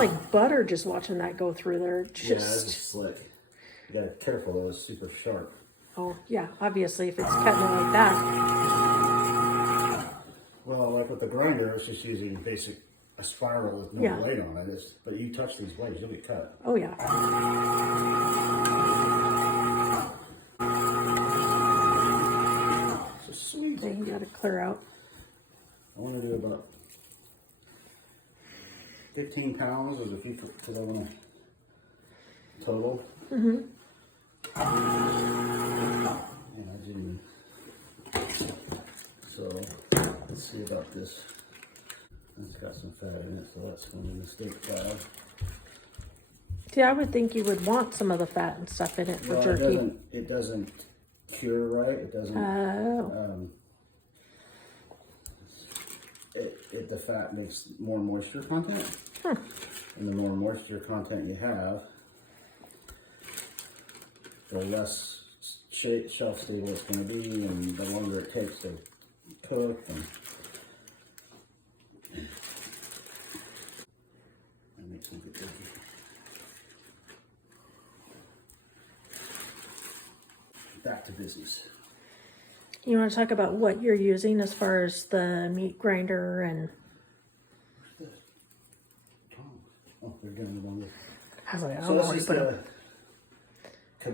like butter just watching that go through there. Yeah, it's just slick. You gotta be careful though, it's super sharp. Oh, yeah, obviously if it's cutting it like that. Well, like with the grinder, it's just using a spiral with no blade on it. But you touch these blades, you'll get cut. Oh, yeah. So sweet. Then you gotta clear out. I want to do about 15 pounds is if you because I want to total. And I didn't. So let's see about this. It's got some fat in it, so that's going in the steak pile. See, I would think you would want some of the fat and stuff in it for jerky. It doesn't cure right. It doesn't. The fat makes more moisture content. And the more moisture content you have, the less shelf stable it's going to be, and the longer it takes to cook. And make some good jerky. Back to business. You want to talk about what you're using as far as the meat grinder and... Oh, they're getting the one. I was like, I So don't know this where you is put the them.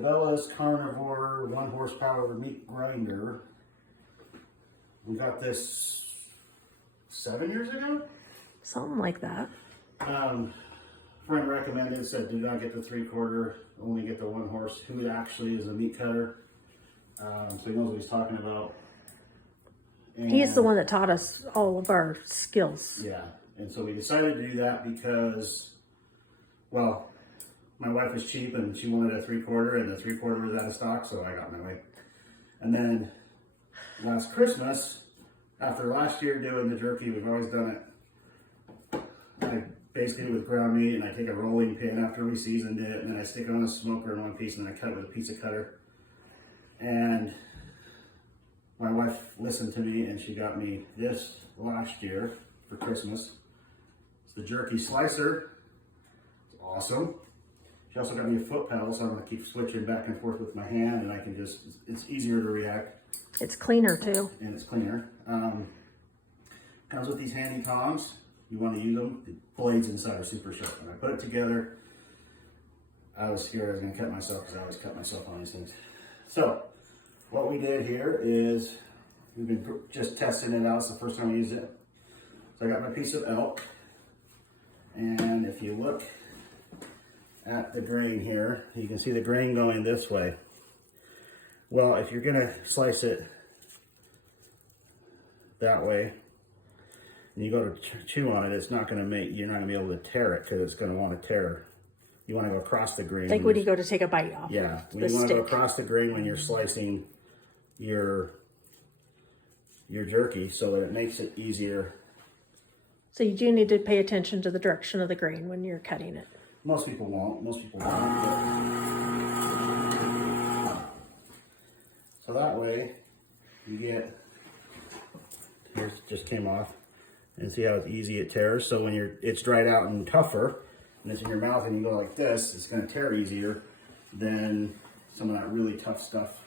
Cabela's Carnivore 1 horsepower meat grinder. We got this 7 years ago. Something like that. Friend recommended, said do not get the 3/4, only get the 1 horse, who actually is a meat cutter. So he knows what he's talking about. And He's the one that taught us all of our skills. yeah, and so we decided to do that because, well, my wife was cheap and she wanted a 3/4, and the 3/4 was out of stock, so I got my way. And then last Christmas, after last year doing the jerky, we've always done it. I basically with ground meat, and I take a rolling pin after we seasoned it, and then I stick it on a smoker in one piece, and then I cut it with a pizza cutter. And my wife listened to me, and she got me this last year for Christmas. It's the jerky slicer. It's awesome. She also got me a foot pedal, so I'm going to keep switching back and forth with my hand, and I can just, it's easier to react. It's cleaner too. And it's cleaner. Comes with these handy tongs. You want to use them. The blades inside are super sharp. When I put it together, I was scared I was going to cut myself, because I always cut myself on these things. So what we did here is we've been just testing it out. It's the first time I used it. So I got my piece of elk, and if you look at the grain here, you can see the grain going this way. Well, if you're gonna slice it that way, and you go to chew on it, it's not gonna make, you're not gonna be able to tear it, because it's gonna want to tear. You want to go across the grain. Like when you go to take a bite off. Yeah, when you want to go across the grain when you're slicing your jerky, so that it makes it easier. So you do need to pay attention to the direction of the grain when you're cutting it. Most people won't. Most people don't. So that way, you get. Here's just came off, and see how easy it tears. So when it's dried out and tougher, and it's in your mouth, and you go like this, it's going to tear easier than some of that really tough stuff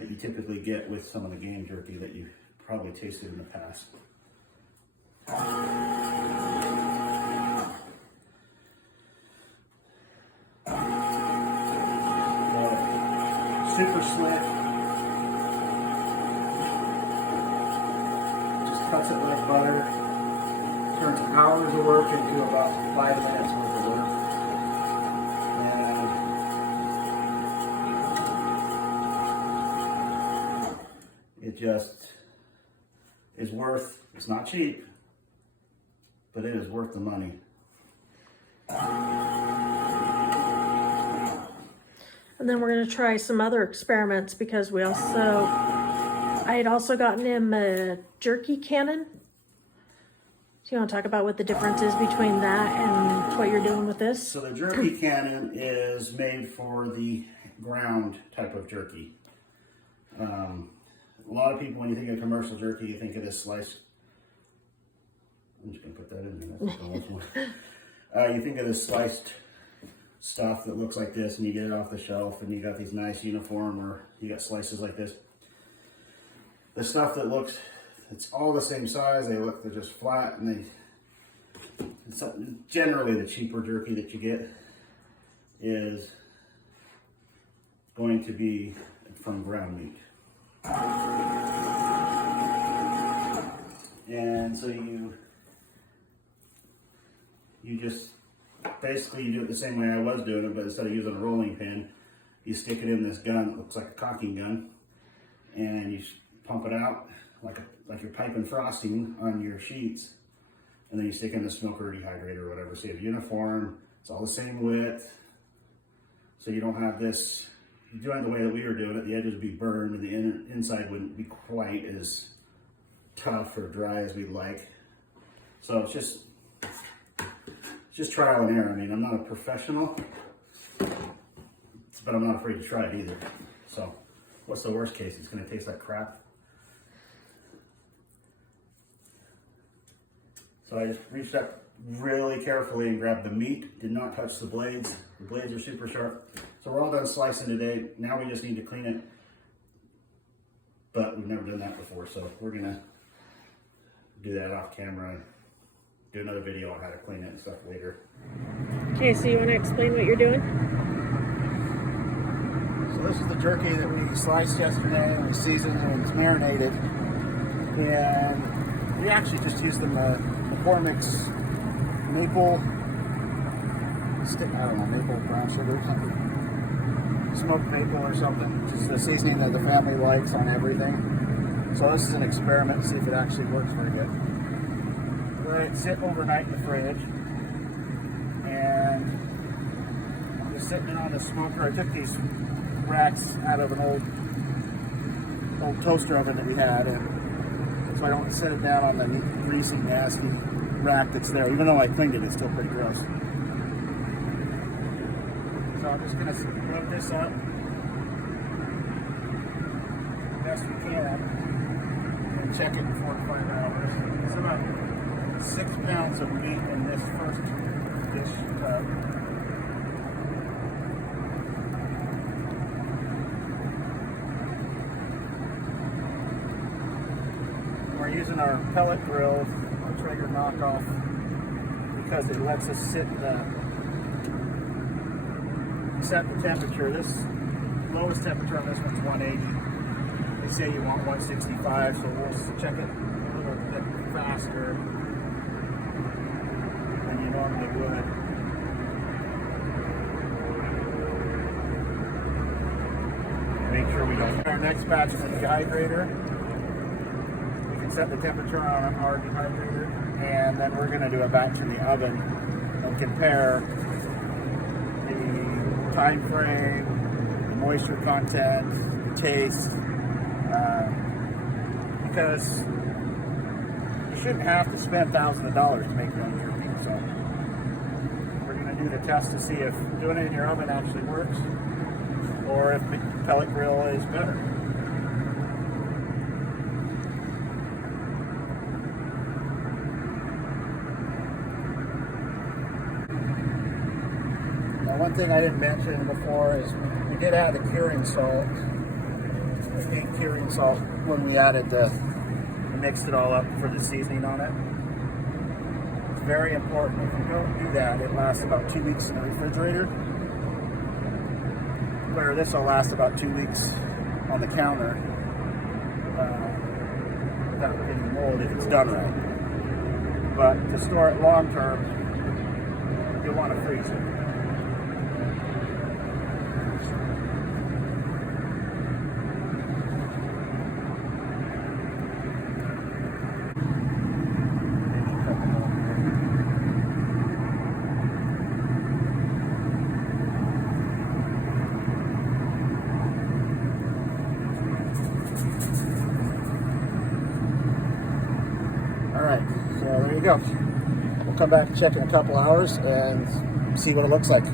that you typically get with some of the game jerky that you probably tasted in the past. Super slick. Just cuts it like butter. Turns hours of work into about 5 minutes worth of work. And it just is worth, it's not cheap, but it is worth the money. And then we're going to try some other experiments, because I had also gotten him a jerky cannon. So you want to talk about what the difference is between that and what you're doing with this? So the jerky cannon is made for the ground type of jerky. A lot of people, when you think of commercial jerky, you think of this sliced. I'm just going to put that in there. That's You think of this sliced stuff that looks like this, and you get it off the shelf, and you got these nice uniform, or you got slices like this. The stuff that looks, it's all the same size. They're just flat, and it's generally the cheaper jerky that you get is going to be from ground meat. And so you just basically you do it the same way I was doing it, but instead of using a rolling pin, you stick it in this gun that looks like a caulking gun, and you pump it out like you're piping frosting on your sheets, and then you stick in the smoker or dehydrator or whatever. So you have uniform, it's all the same width, so you don't have this. You do it the way that we were doing it, the edges would be burned, and the inside wouldn't be quite as tough or dry as we'd like. So it's just trial and error. I mean, I'm not a professional, but I'm not afraid to try it either. So what's the worst case? It's going to taste like crap. So I just reached up really carefully and grabbed the meat, did not touch the blades. The blades are super sharp. So we're all done slicing today. Now we just need to clean it, but we've never done that before. So we're going to do that off camera and do another video on how to clean it and stuff later. Okay, so you want to explain what you're doing? So this is the jerky that we sliced yesterday and we seasoned and it's marinated. And we actually just used the McCormick's maple stick, I don't know, maple brown sugar or something. Smoked maple or something. Just the seasoning that the family likes on everything. So this is an experiment to see if it actually works very good. Let it sit overnight in the fridge. And I'm just sitting it on the smoker. I took these racks out of an old toaster oven that we had, and so I don't set it down on the greasy, nasty rack that's there. Even though I cleaned it, it's still pretty gross. So I'm just gonna rub this up best we can and check it in 4 to 5 hours. It's about 6 pounds of meat in this first dish tub. We're using our pellet grill, our Traeger knockoff, because it lets us set the temperature. This lowest temperature on this one's 180. They say you want 165, so we'll check it a little bit faster than you normally would. Make sure we don't. Our next batch is a dehydrator. We can set the temperature on our dehydrator, and then we're going to do a batch in the oven and compare the time frame, the moisture content, the taste, because you shouldn't have to spend thousands of dollars to make your own jerky. So we're going to do the test to see if doing it in your oven actually works, or if the pellet grill is better. Now, one thing I didn't mention before is we did add the curing salt. I think curing salt when we mixed it all up for the seasoning on it. It's very important. If you don't do that, it lasts about 2 weeks in the refrigerator. Where this will last about 2 weeks on the counter without getting mold if it's done right. But to store it long term, you'll want to freeze it. So there you go. We'll come back and check in a couple hours and see what it looks like.